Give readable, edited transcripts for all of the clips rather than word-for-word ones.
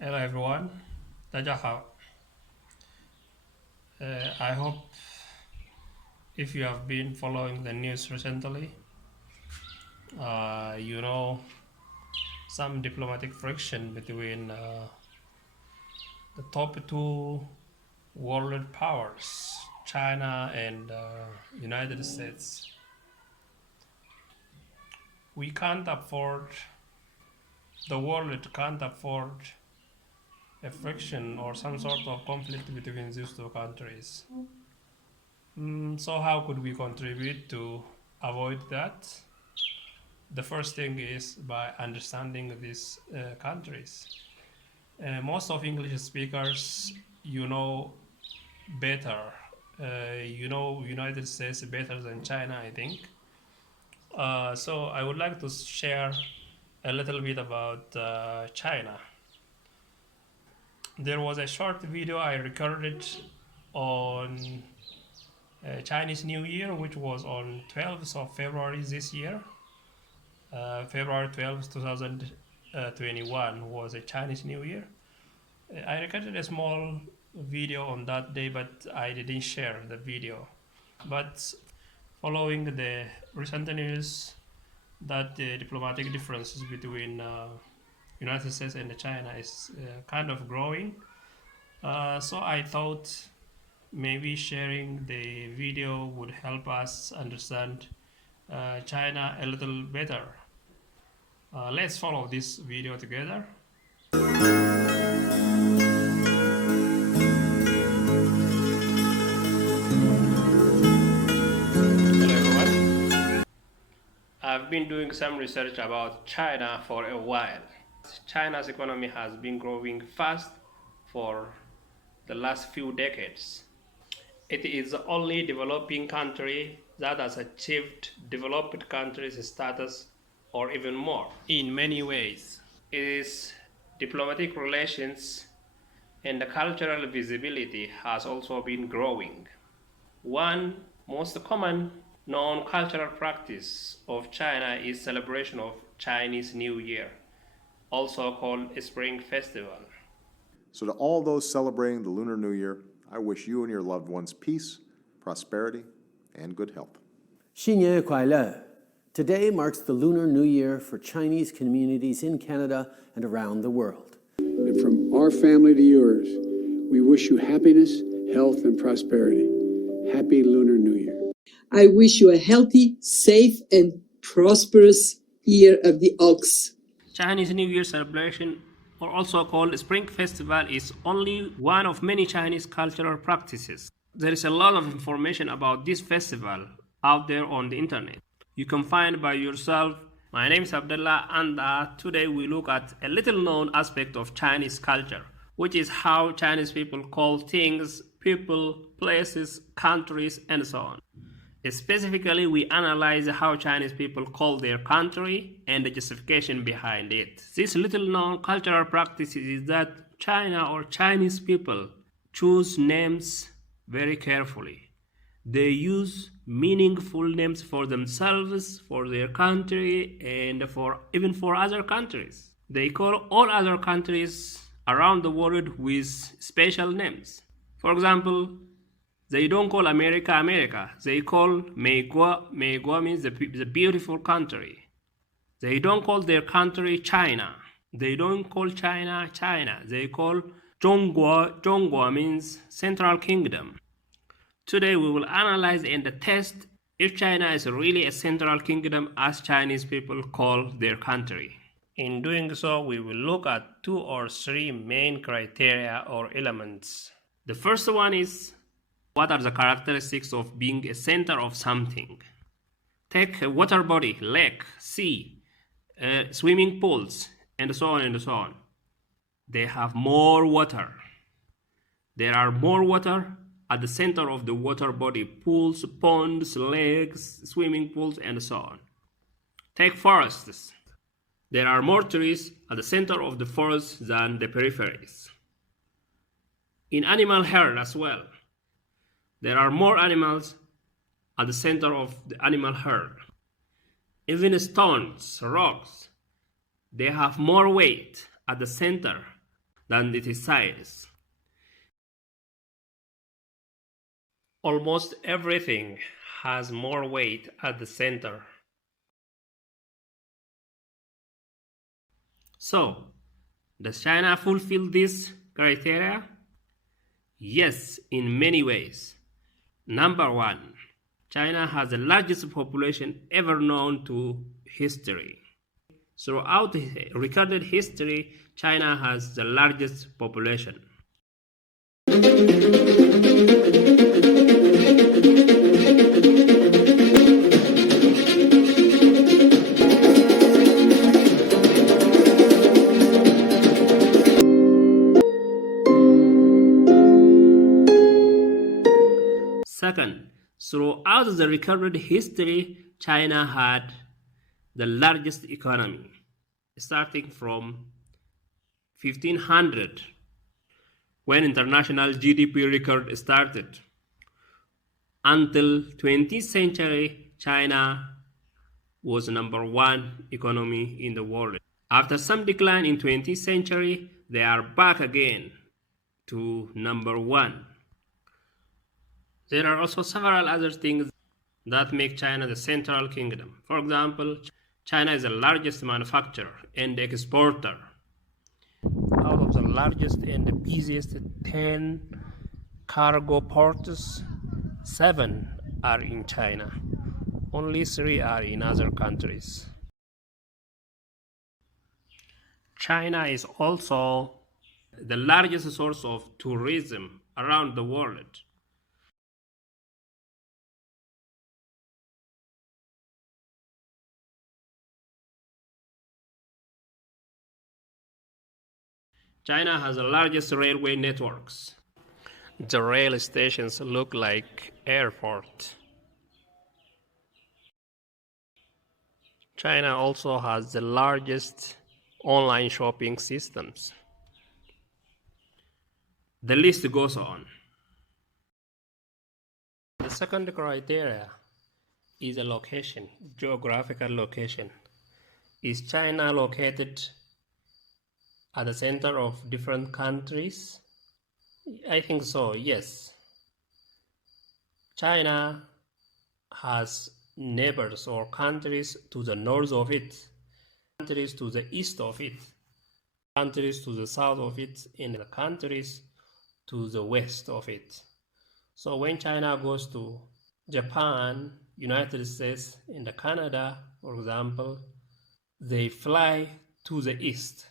Hello everyone, 大家好. I hope if you have been following the news recently, you know some diplomatic friction between the top two world powers, China and United States. We can't afford, the world can't afford a friction or some sort of conflict between these two countries. So how could we contribute to avoid that? The first thing is by understanding these countries. Most of English speakers, better. United States better than China, I think. So I would like to share a little bit about China. There was a short video I recorded on Chinese New Year, which was on 12th of February this year. February 12th, 2021 was a Chinese New Year. I recorded a small video on that day, but I didn't share the video. But following the recent news that the diplomatic differences between United States and China is kind of growing, so I thought maybe sharing the video would help us understand China a little better. Let's follow this video together. Hello everyone. I've been doing some research about China for a while. China's economy has been growing fast for the last few decades. It is the only developing country that has achieved developed country's status or even more. In many ways, its diplomatic relations and the cultural visibility has also been growing. One most common known cultural practice of China is celebration of Chinese New Year, also called a Spring Festival. So to all those celebrating the Lunar New Year, I wish you and your loved ones peace, prosperity, and good health. 新年快乐! Today marks the Lunar New Year for Chinese communities in Canada and around the world. And from our family to yours, we wish you happiness, health, and prosperity. Happy Lunar New Year. I wish you a healthy, safe, and prosperous year of the ox. Chinese New Year celebration, or also called Spring Festival, is only one of many Chinese cultural practices. There is a lot of information about this festival out there on the internet. You can find by yourself. My name is Abdullah, and today we look at a little known aspect of Chinese culture, which is how Chinese people call things, people, places, countries, and so on. Specifically, we analyze how Chinese people call their country and the justification behind it. This little known cultural practice is that China or Chinese people choose names very carefully. They use meaningful names for themselves, for their country, and even for other countries. They call all other countries around the world with special names. For example, they don't call America America. They call Meiguo. Meiguo means the beautiful country. They don't call their country China. They don't call China China. They call Zhongguo. Zhongguo means Central Kingdom. Today we will analyze and test if China is really a Central Kingdom as Chinese people call their country. In doing so, we will look at 2 or 3 main criteria or elements. The first one is, what are the characteristics of being a center of something? Take a water body, lake, sea, swimming pools, and so on and so on. They have more water. There are more water at the center of the water body, pools, ponds, lakes, swimming pools, and so on. Take forests. There are more trees at the center of the forest than the peripheries. In animal herd as well, there are more animals at the center of the animal herd. Even stones, rocks, they have more weight at the center than its size. Almost everything has more weight at the center. So, does China fulfill this criteria? Yes, in many ways. Number one, China has the largest population ever known to history. Throughout recorded history, China has the largest population. Second, throughout the recorded history, China had the largest economy, starting from 1500, when international GDP record started, until 20th century, China was number one economy in the world. After some decline in 20th century, they are back again to number one. There are also several other things that make China the central kingdom. For example, China is the largest manufacturer and exporter. Out of the largest and the busiest 10 cargo ports, 7 are in China. Only 3 are in other countries. China is also the largest source of tourism around the world. China has the largest railway networks. The rail stations look like airports. China also has the largest online shopping systems. The list goes on. The second criteria is a location, geographical location. Is China located at the center of different countries? I think so, yes. China has neighbors or countries to the north of it, countries to the east of it, countries to the south of it, and the countries to the west of it. So when China goes to Japan, United States, and Canada, for example, they fly to the east.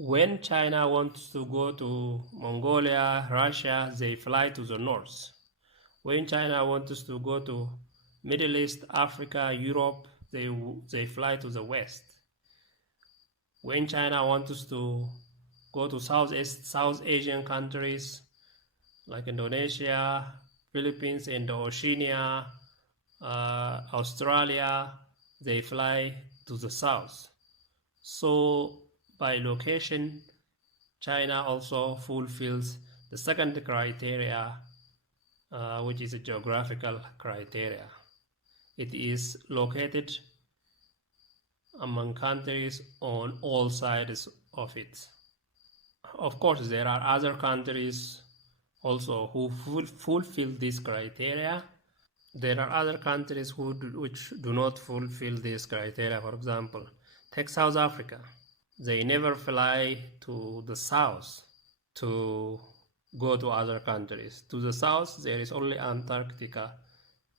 When China wants to go to Mongolia, Russia, they fly to the north. When China wants to go to Middle East, Africa, Europe, they fly to the west. When China wants to go to South Asian countries like Indonesia, Philippines, and Oceania, Australia, they fly to the south. So by location, China also fulfills the second criteria, which is a geographical criteria. It is located among countries on all sides of it. Of course, there are other countries also who fulfill this criteria. There are other countries which do not fulfill this criteria. For example, take South Africa. They never fly to the south to go to other countries. To the south, there is only Antarctica,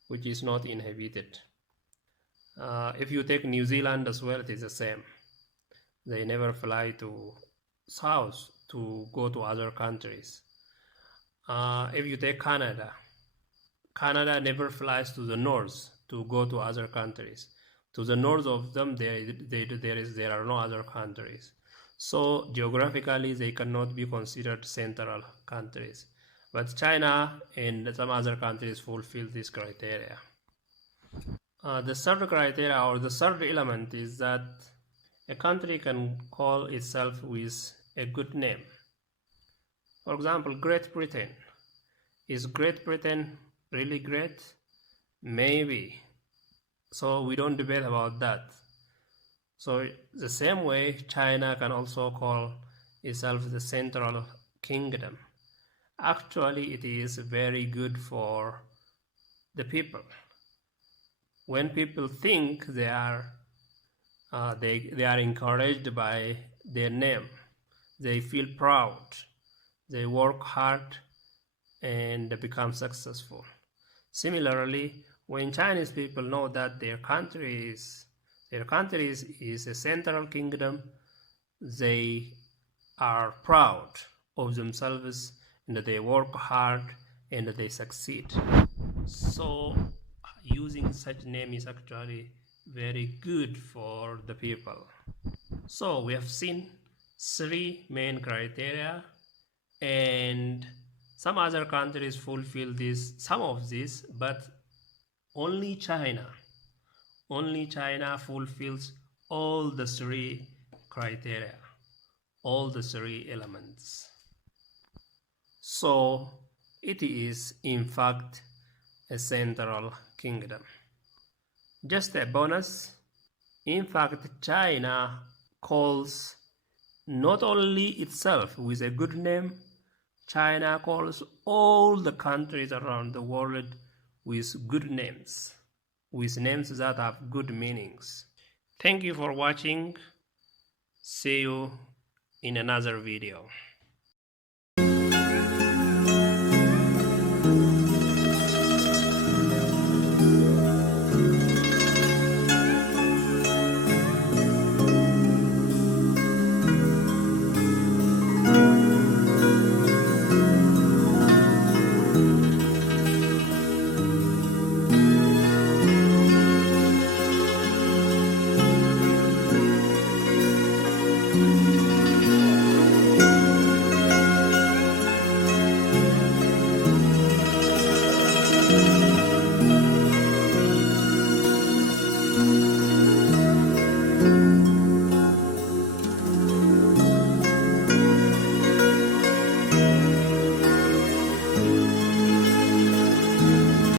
which is not inhabited. If you take New Zealand as well, it is the same. They never fly to south to go to other countries. If you take Canada, Canada never flies to the north to go to other countries. To the north of them, there are no other countries. So geographically, they cannot be considered central countries. But China and some other countries fulfill this criteria. The third criteria, or the third element, is that a country can call itself with a good name. For example, Great Britain. Is Great Britain really great? Maybe. So we don't debate about that. So the same way, China can also call itself the central kingdom. Actually, it is very good for the people. When people think they are encouraged by their name, they feel proud, they work hard and become successful. Similarly, when Chinese people know that their country is a central kingdom, they are proud of themselves and they work hard and they succeed. So using such name is actually very good for the people. So we have seen 3 main criteria, and some other countries fulfill some of this, but only China fulfills all the 3 criteria, all the 3 elements. So it is in fact a central kingdom. Just a bonus, in fact China calls not only itself with a good name, China calls all the countries around the world with good names, with names that have good meanings. Thank you for watching. See you in another video.